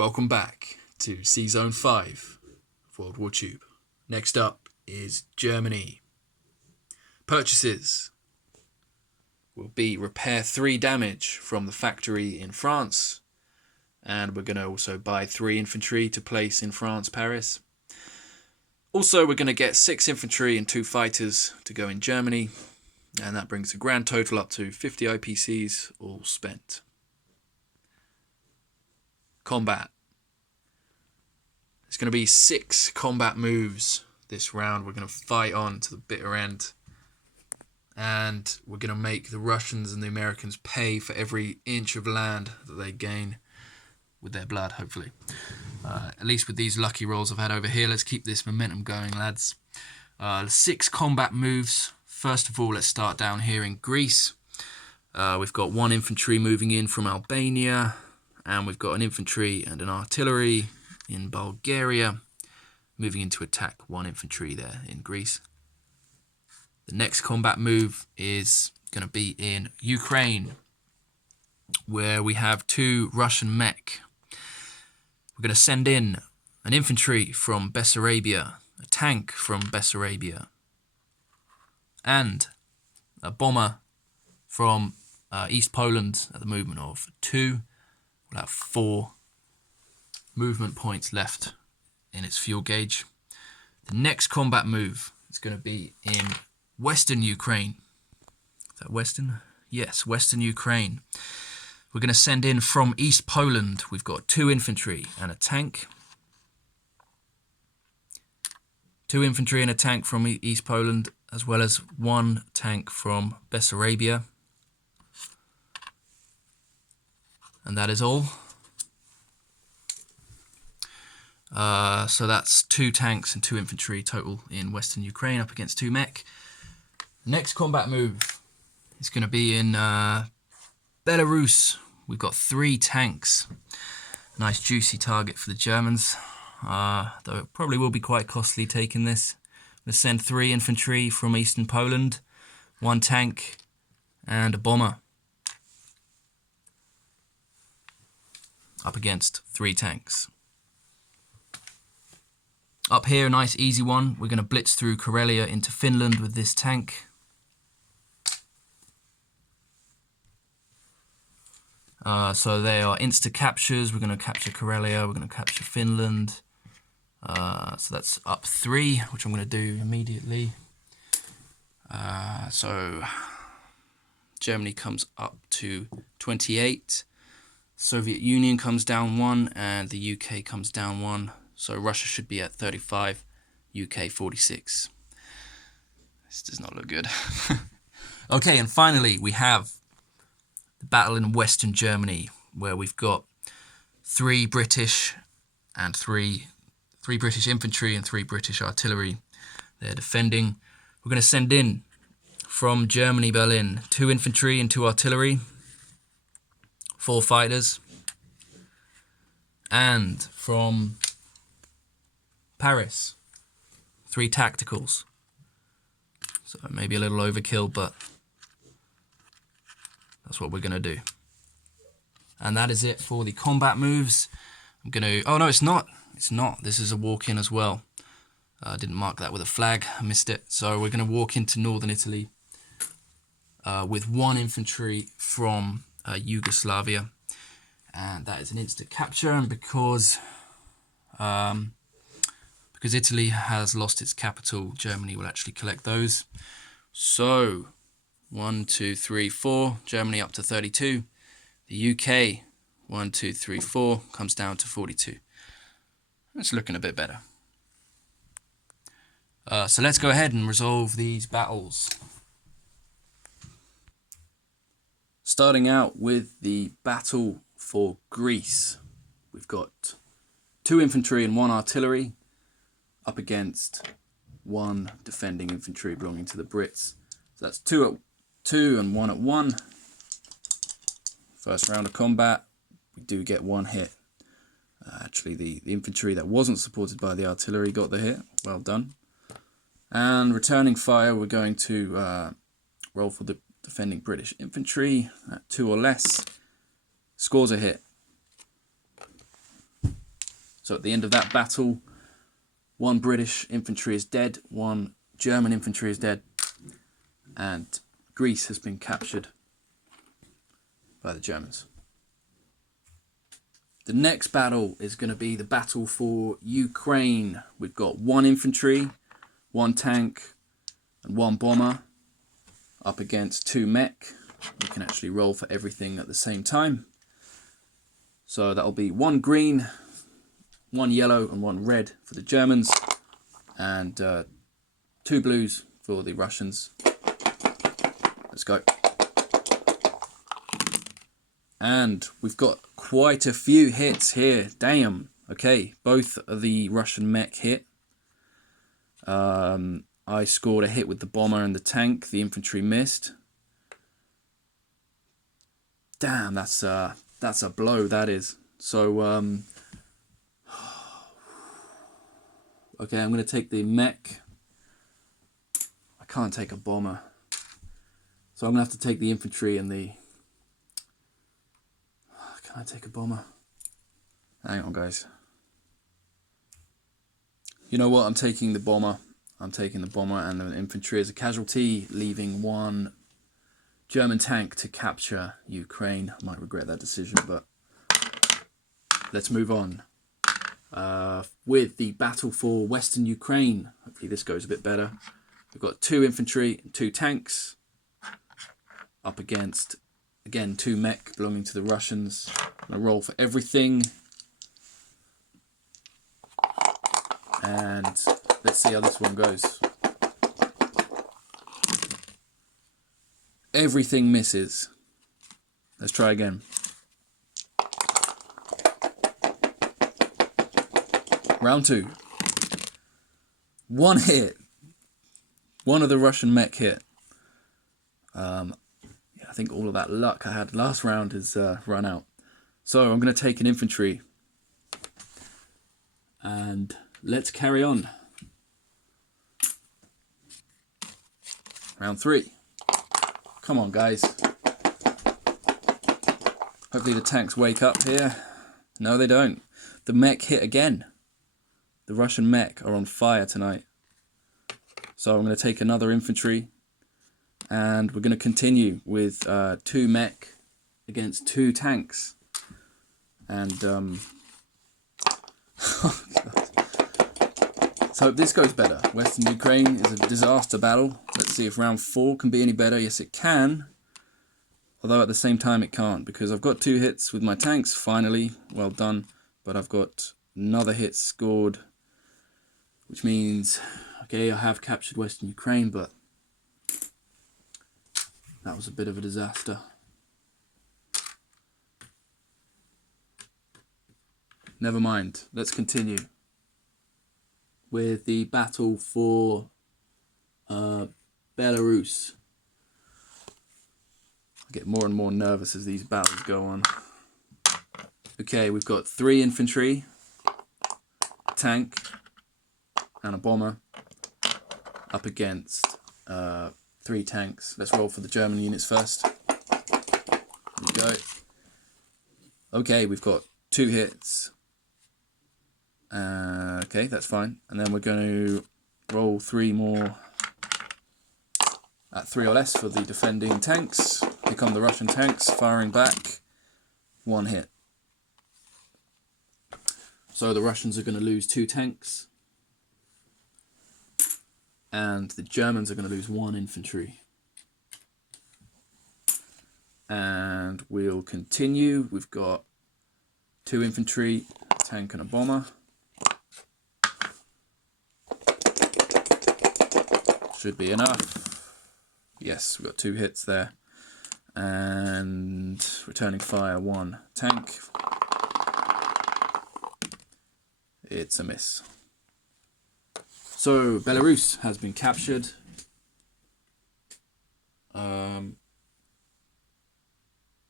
Welcome back to sz5 of WWTube. Next up is Germany. Purchases will be repair 3 damage from the factory in France, and we're going to also buy 3 infantry to place in France, Paris. Also, we're going to get 6 infantry and 2 fighters to go in Germany, and that brings the grand total up to 50 IPCs all spent. Combat. There's going to be 6 combat moves this round. We're going to fight on to the bitter end, and we're going to make the Russians and the Americans pay for every inch of land that they gain with their blood, hopefully. At least with these lucky rolls I've had over here. Let's keep this momentum going, lads. 6 combat moves. First of all, let's start down here in Greece. We've got 1 infantry moving in from Albania, and we've got an infantry and an artillery in Bulgaria moving in to attack 1 infantry there in Greece. The next combat move is going to be in Ukraine, where we have 2 Russian mech. We're going to send in an infantry from Bessarabia, a tank from Bessarabia, and a bomber from East Poland at the movement of 2. We'll have 4 movement points left in its fuel gauge. The next combat move is going to be in Western Ukraine. Is that Western? Yes, Western Ukraine. We're going to send in from East Poland. We've got 2 infantry and a tank. 2 infantry and a tank from East Poland, as well as 1 tank from Bessarabia. And that is all. So that's 2 tanks and 2 infantry total in Western Ukraine up against 2 mech. The next combat move is going to be in Belarus. We've got 3 tanks. Nice juicy target for the Germans. Though it probably will be quite costly taking this. Let's send 3 infantry from Eastern Poland, 1 tank and a bomber up against 3 tanks. Up here, a nice easy one. We're going to blitz through Karelia into Finland with this tank. So they are insta-captures. We're going to capture Karelia, we're going to capture Finland. So that's up 3, which I'm going to do immediately. So Germany comes up to 28. Soviet Union comes down 1, and the UK comes down 1. So Russia should be at 35, UK 46. This does not look good. Okay, and finally we have the battle in Western Germany, where we've got 3 British and 3 British infantry and 3 British artillery. They're defending. We're going to send in from Germany, Berlin, 2 infantry and 2 artillery, 4 fighters, and from Paris, 3 tacticals. So maybe a little overkill, but that's what we're going to do. And that is it for the combat moves. I'm going to... Oh, no, it's not. It's not. This is a walk-in as well. I didn't mark that with a flag. I missed it. So we're going to walk into northern Italy with 1 infantry from Yugoslavia. And that is an instant capture. And because Italy has lost its capital, Germany will actually collect those. So 1, 2, 3, 4. Germany up to 32. The UK, 1, 2, 3, 4, comes down to 42. It's looking a bit better. So let's go ahead and resolve these battles. Starting out with the battle for Greece. We've got 2 infantry and 1 artillery up against 1 defending infantry belonging to the Brits. So that's 2 at 2 and 1 at 1. First round of combat, we do get 1 hit. Actually, the infantry that wasn't supported by the artillery got the hit. Well done. And returning fire, we're going to roll for the defending British infantry at 2 or less. Scores a hit. So at the end of that battle, 1 British infantry is dead, 1 German infantry is dead, and Greece has been captured by the Germans. The next battle is going to be the battle for Ukraine. We've got 1 infantry, 1 tank, and 1 bomber up against 2 mech. You can actually roll for everything at the same time. So that'll be 1 green, 1 yellow, and 1 red for the Germans, and 2 blues for the Russians. Let's go. And we've got quite a few hits here. Damn. Okay, both of the Russian mech hit. I scored a hit with the bomber and the tank. The infantry missed. Damn, that's a blow, that is. So, okay, I'm going to take the mech. I can't take a bomber. So I'm going to have to take the infantry and the... Can I take a bomber? Hang on, guys. You know what? I'm taking the bomber. I'm taking the bomber and the infantry as a casualty, leaving 1 German tank to capture Ukraine. I might regret that decision, but let's move on. With the battle for Western Ukraine. Hopefully this goes a bit better. We've got 2 infantry and 2 tanks up against, again, 2 mech belonging to the Russians. I'm going to roll for everything. And let's see how this one goes. Everything misses. Let's try again. Round 2. 1 hit. 1 of the Russian mech hit. Yeah, I think all of that luck I had last round is run out. So I'm going to take an infantry. And let's carry on. Round 3. Come on, guys. Hopefully the tanks wake up here. No, they don't. The mech hit again. The Russian mech are on fire tonight. So I'm going to take another infantry. And we're going to continue with 2 mech against 2 tanks. And, oh God. So hope this goes better. Western Ukraine is a disaster battle. Let's see if round 4 can be any better. Yes, it can. Although at the same time it can't, because I've got 2 hits with my tanks, finally. Well done. But I've got another hit scored, which means, okay, I have captured Western Ukraine, but that was a bit of a disaster. Never mind. Let's continue with the battle for Belarus. I get more and more nervous as these battles go on. Okay, we've got 3 infantry, a tank, and a bomber up against 3 tanks. Let's roll for the German units first. There we go. Okay, we've got 2 hits. Okay, that's fine. And then we're going to roll 3 more at 3 or less for the defending tanks. Here come the Russian tanks firing back. 1 hit. So the Russians are going to lose 2 tanks. And the Germans are going to lose 1 infantry. And we'll continue. We've got 2 infantry, a tank and a bomber. Should be enough. Yes, we've got 2 hits there. And returning fire 1 tank. It's a miss. So Belarus has been captured.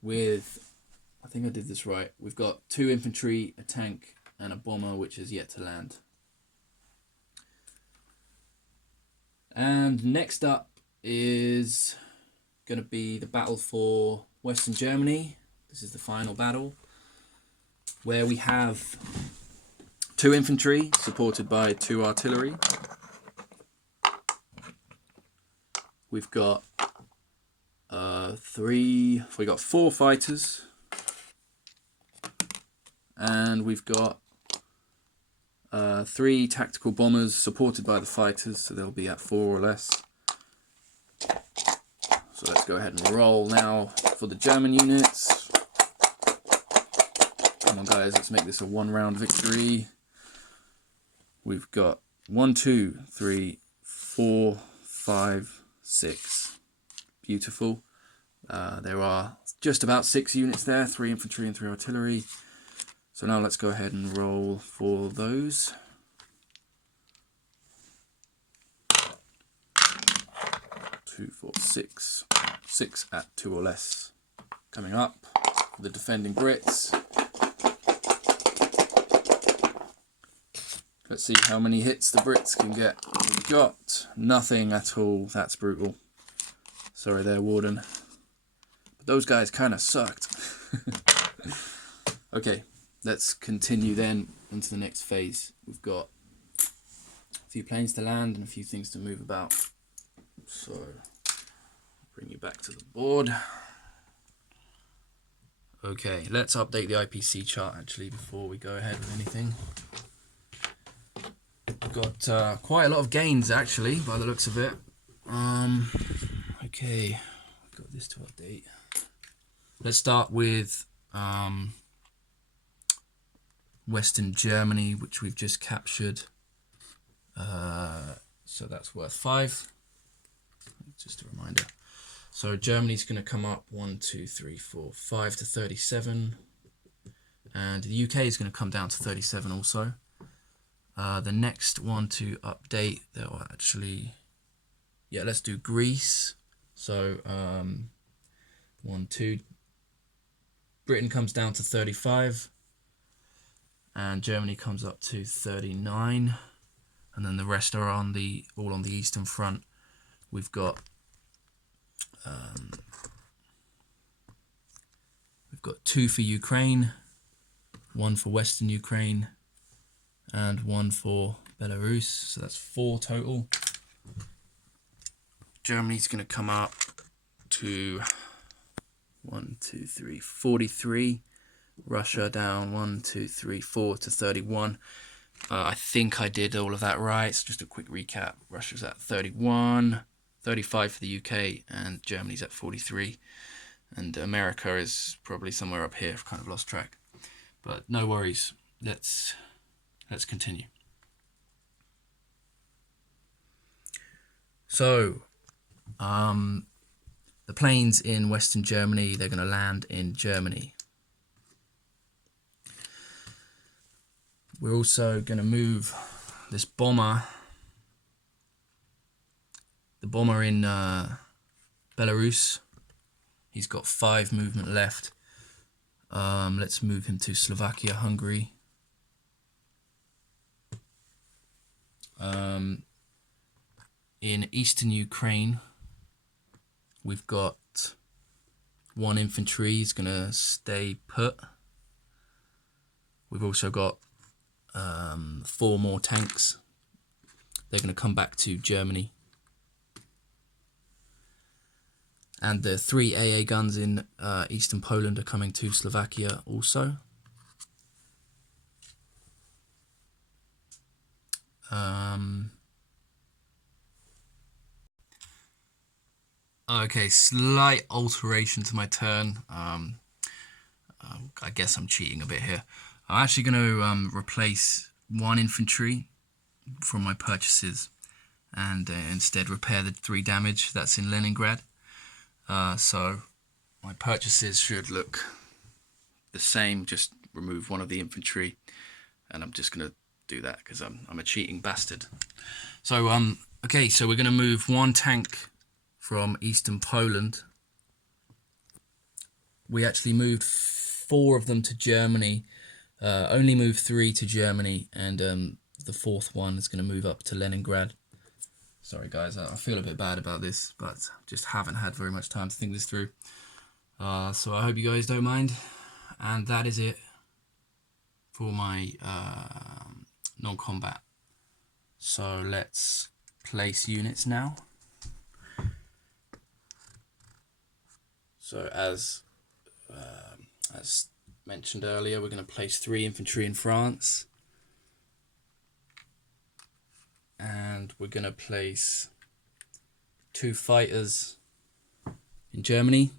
With, I think I did this right. We've got 2 infantry, a tank, and a bomber, which is yet to land. And next up is going to be the battle for Western Germany. This is the final battle, where we have 2 infantry supported by 2 artillery. We've got we got 4 fighters, and we've got 3 tactical bombers supported by the fighters, so they'll be at 4 or less. So let's go ahead and roll now for the German units. Come on guys, let's make this a 1-round victory. We've got 1, 2, 3, 4, 5, 6. Beautiful. There are just about 6 units there, 3 infantry and 3 artillery. So now let's go ahead and roll for those. 2, 4, 6. 6 at 2 or less. Coming up, the defending Brits. Let's see how many hits the Brits can get. We've got nothing at all. That's brutal. Sorry there, Warden. But those guys kind of sucked. Okay, let's continue then into the next phase. We've got a few planes to land and a few things to move about. So, I'll bring you back to the board. Okay, let's update the IPC chart actually before we go ahead with anything. We've got quite a lot of gains actually by the looks of it. Okay, I've got this to update. Let's start with Western Germany, which we've just captured. So that's worth 5. Just a reminder. So Germany's going to come up 1, 2, 3, 4, 5 to 37. And the UK is going to come down to 37 also. The next one to update, they'll actually, yeah, let's do Greece. So 1, 2. Britain comes down to 35. And Germany comes up to 39. And then the rest are on all on the Eastern Front. We've got 2 for Ukraine, 1 for Western Ukraine, and 1 for Belarus. So that's 4 total. Germany's going to come up to 1, 2, 3, 43. Russia down 1, 2, 3, 4 to 31. I think I did all of that right. So just a quick recap. Russia's at 31, 35 for the UK, and Germany's at 43. And America is probably somewhere up here. I've kind of lost track. But no worries. Let's continue. So, the planes in Western Germany, they're going to land in Germany. We're also going to move this bomber, the bomber in Belarus. He's got 5 movement left. Let's move him to Slovakia, Hungary. In eastern Ukraine, we've got 1 infantry. He's going to stay put. We've also got 4 more tanks. They're going to come back to Germany. And the 3 AA guns in eastern Poland are coming to Slovakia also. Okay, slight alteration to my turn. I guess I'm cheating a bit here. I'm actually going to replace 1 infantry from my purchases and instead repair the 3 damage that's in Leningrad. So my purchases should look the same, just remove 1 of the infantry, and I'm just going to do that because I'm a cheating bastard. So okay, so we're going to move 1 tank from eastern Poland. We actually moved 4 of them to Germany, only moved 3 to Germany, and the 4th one is going to move up to Leningrad. Sorry guys, I feel a bit bad about this, but just haven't had very much time to think this through. So I hope you guys don't mind. And that is it for my non-combat. So let's place units now. So as mentioned earlier, we're going to place 3 infantry in France, and we're going to place 2 fighters in Germany,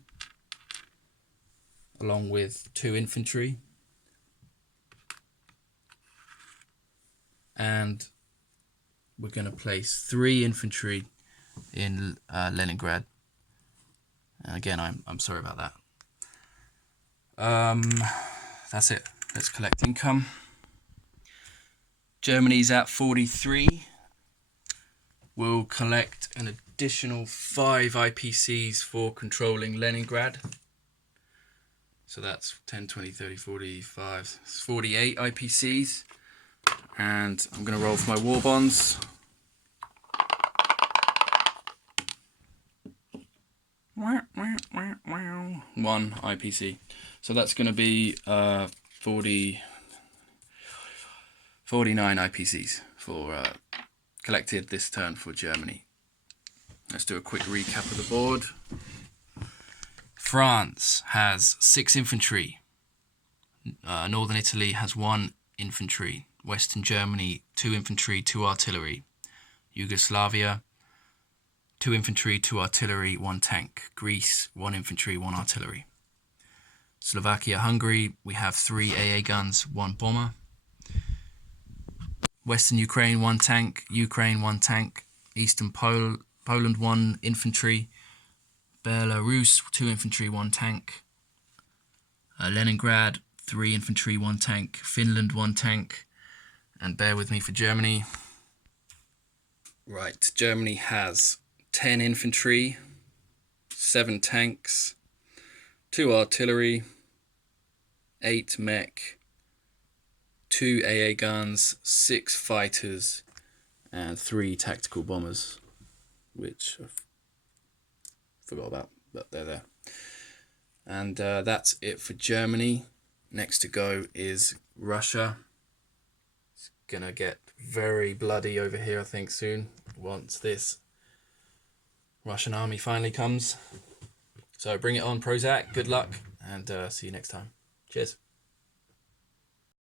along with 2 infantry, and we're going to place 3 infantry in Leningrad. And again, I'm sorry about that. That's it. Let's collect income. Germany's at 43. We'll collect an additional 5 IPCs for controlling Leningrad. So that's 10, 20, 30, 45, 48 IPCs. And I'm going to roll for my war bonds. One IPC. So that's going to be 49 IPCs for collected this turn for Germany. Let's do a quick recap of the board. France has 6 infantry. Northern Italy has 1 infantry. Western Germany, 2 infantry, 2 artillery. Yugoslavia, 2 infantry, 2 artillery, 1 tank. Greece, 1 infantry, 1 artillery. Slovakia, Hungary, we have 3 AA guns, 1 bomber. Western Ukraine, 1 tank. Ukraine, 1 tank. Eastern Poland, 1 infantry. Belarus, 2 infantry, 1 tank. Leningrad, 3 infantry, 1 tank. Finland, 1 tank. And bear with me for Germany. Right, Germany has 10 infantry, 7 tanks, 2 artillery, 8 mech, 2 AA guns, 6 fighters, and 3 tactical bombers, which I forgot about, but they're there. And that's it for Germany. Next to go is Russia. It's gonna get very bloody over here, I think, soon, once this Russian army finally comes. So bring it on, Prozac. Good luck, and see you next time. Cheers.